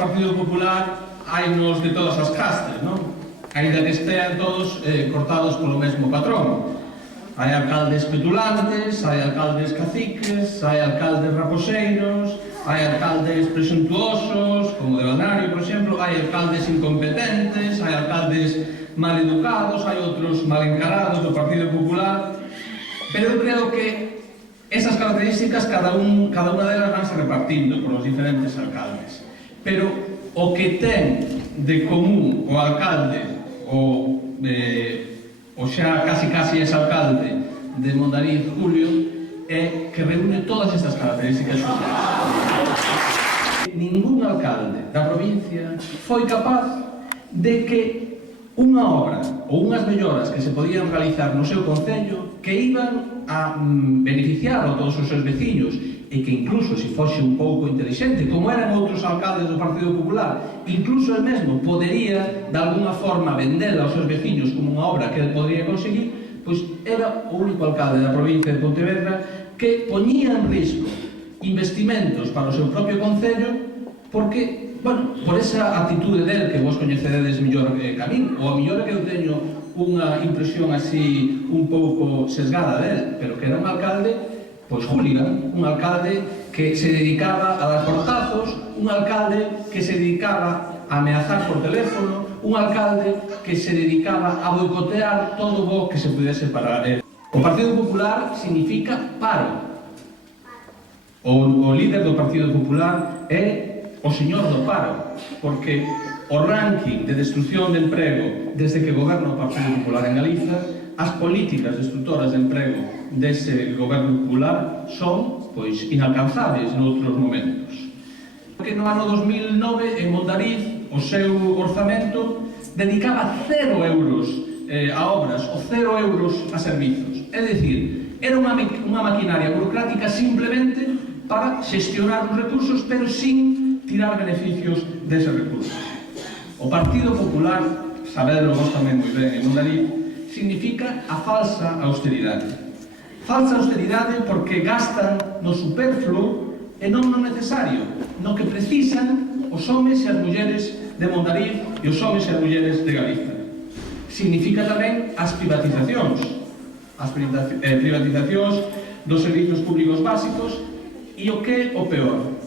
Partido Popular hai nos de todas as castas, non? Ainda que estean todos cortados polo mesmo patrón. Hai alcaldes petulantes, hai alcaldes caciques, hai alcaldes raposeiros, hai alcaldes presuntuosos, como de Balneario, por exemplo, hai alcaldes incompetentes, hai alcaldes mal educados, hai outros mal encarados do Partido Popular, pero eu creo que esas características cada unha delas vanse repartindo por os diferentes alcaldes. Pero o que ten de común o alcalde o xa casi ex-alcalde de Mondariz, Julio, é que reúne todas estas características sociales. Ningún alcalde da provincia foi capaz de que unha obra ou unhas melloras que se podían realizar no seu concello que iban a beneficiar a todos os seus veciños e que incluso, se fose un pouco inteligente, como eran outros alcaldes do Partido Popular, incluso el mesmo podería, de alguna forma, vendela aos seus veciños como unha obra que ele podría conseguir, pois era o único alcalde da provincia de Pontevedra que poñía en risco investimentos para o seu propio concello porque, bueno, por esa actitude del que vos coñeceredes mellor que a min, ou a mellor que eu teño unha impresión así un pouco sesgada del, pero que era un alcalde pois hooligan, un alcalde que se dedicaba a dar portazos, un alcalde que se dedicaba a ameazar por teléfono, un alcalde que se dedicaba a boicotear todo o que se pudese para él. O Partido Popular significa paro. O líder do Partido Popular é o señor do paro, porque o ranking de destrucción de emprego desde que goberna o Partido Popular en Galiza, as políticas destructoras de emprego dese goberno popular son, pois, inalcanzables noutros momentos. Porque no ano 2009, en Mondariz, o seu orzamento dedicaba 0 euros a obras ou 0 euros a servizos. É dicir, era unha maquinaria burocrática simplemente para xestionar os recursos, pero sin tirar beneficios deses recursos. O Partido Popular, sabedlo vos tamén moi ben en Mondariz, significa a falsa austeridade. Falsa austeridade porque gastan no superfluo e non no necesario, no que precisan os homes e as mulleres de Mondariz e os homes e as mulleres de Galiza. Significa tamén as privatizacións dos servizos públicos básicos e o que é o peor,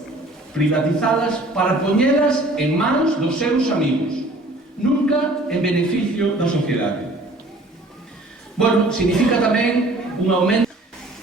privatizadas para poñelas en mans dos seus amigos, nunca en beneficio da sociedade. Bueno, significa tamén un aumento.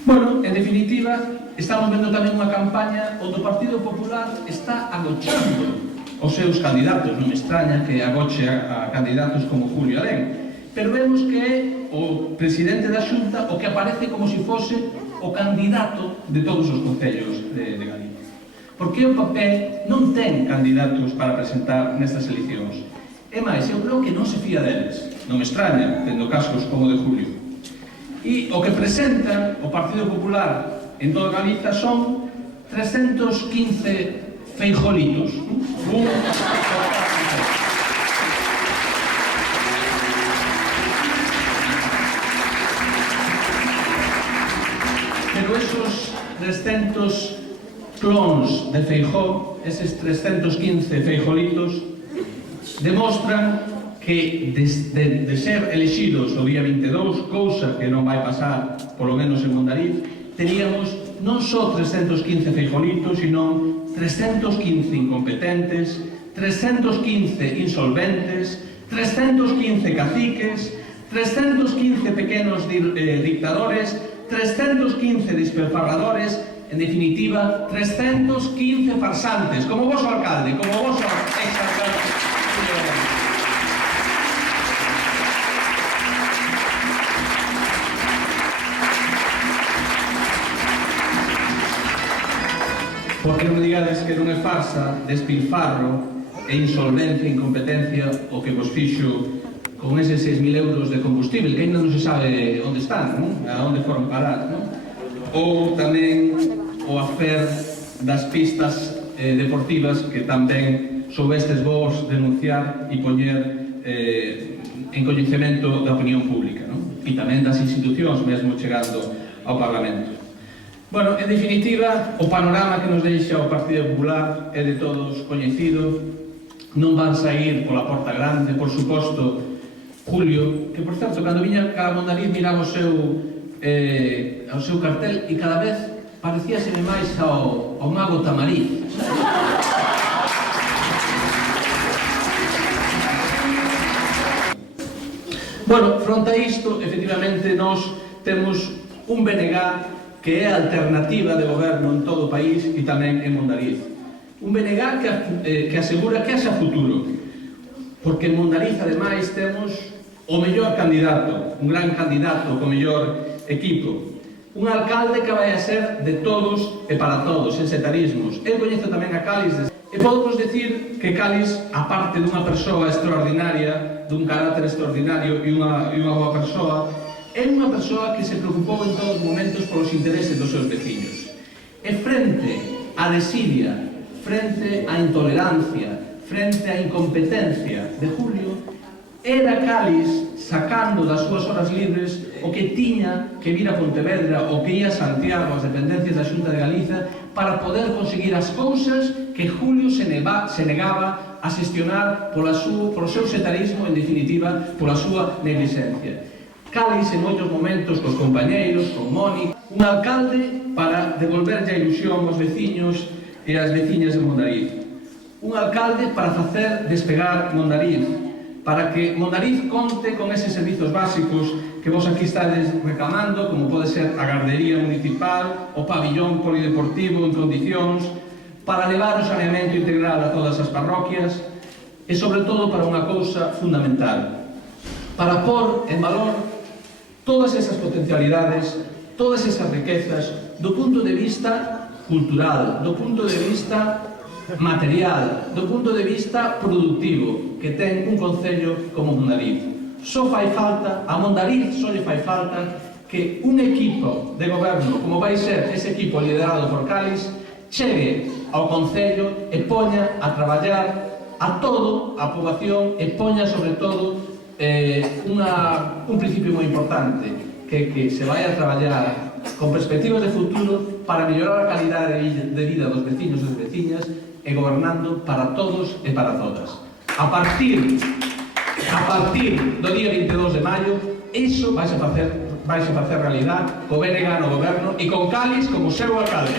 Bueno, en definitiva, estamos vendo tamén unha campaña onde o Partido Popular está agochando os seus candidatos. Non me extraña que agoche a candidatos como Julio Alén, pero vemos que é o presidente da Xunta o que aparece como se fose o candidato de todos os concellos de Galicia. Porque o papel non ten candidatos para presentar nestas eleccións. É máis, eu creo que non se fía deles. Non me extraña, tendo casos como de Julio. E o que presenta o Partido Popular en toda Galiza son 315 feijolitos. Pero esos 300 clons de Feijóo, eses 315 feijolitos, demostran que de ser elexidos o día 22, cousa que non vai pasar, polo menos en Mondariz, teríamos non só 315 feijolitos, sino 315 incompetentes, 315 insolventes, 315 caciques, 315 pequenos dictadores, 315 despilfarradores, en definitiva, 315 farsantes, como vos o alcalde, como vos o ex-alcalde. Porque non me digades que non é farsa, despilfarro e insolvencia e incompetencia o que vos fixo con eses 6.000 euros de combustible, que ainda non se sabe onde están, non? A onde foron parar, non? Ou tamén o afer das pistas deportivas que tamén soubestes vos denunciar e poñer en coñecemento da opinión pública, non? E tamén das institucións mesmo chegando ao Parlamento. Bueno, en definitiva, o panorama que nos deixa o Partido Popular é de todos coñecido. Non van sair pola porta grande, por suposto, Julio, que por certo, cando viña cara a Mondariz miraba o seu cartel e cada vez parecíaseme máis ao mago Tamariz. Bueno, fronte a isto, efectivamente, nós temos un BNG que é a alternativa de goberno en todo o país e tamén en Mondariz. Un BNG que asegura que haxa futuro, porque en Mondariz, ademais, temos o mellor candidato, un gran candidato co mellor equipo, un alcalde que vai a ser de todos e para todos, en setarismos. Eu coñezo tamén a Calis, e podemos decir que Calis, aparte dunha persoa extraordinaria, dun carácter extraordinario e unha boa persoa, é unha persoa que se preocupou en todos os momentos polos intereses dos seus veciños. E frente á desidia, frente á intolerancia, frente á incompetencia de Julio, era Calis sacando das súas horas libres o que tiña que vir a Pontevedra ou que ia a Santiago, as dependencias da Xunta de Galiza, para poder conseguir as cousas que Julio se negaba a xestionar polo seu setarismo, en definitiva, pola súa negligencia. Calis, en moitos momentos, cos compañeiros, con Moni, un alcalde para devolverlle a ilusión aos veciños e ás veciñas de Mondariz. Un alcalde para facer despegar Mondariz, para que Mondariz conte con eses servizos básicos que vos aquí estades reclamando, como pode ser a gardería municipal, o pabillón polideportivo en condicións, para levar o saneamento integral a todas as parroquias e, sobre todo, para unha cousa fundamental, para pôr en valor todas esas potencialidades, todas esas riquezas, do punto de vista cultural, do punto de vista material, do punto de vista productivo que ten un concello como Mondariz. Só fai falta, a Mondariz só lle fai falta que un equipo de goberno, como vai ser ese equipo liderado por Calis, chegue ao concello e poña a traballar a todo a poboación e poña sobre todo un principio moi importante, que se vai a traballar con perspectivas de futuro para mellorar a calidade de vida dos veciños e das veciñas e gobernando para todos e para todas. A partir do día 22 de maio, iso vai a facer realidade co BNG no goberno e con Calis como seu alcalde.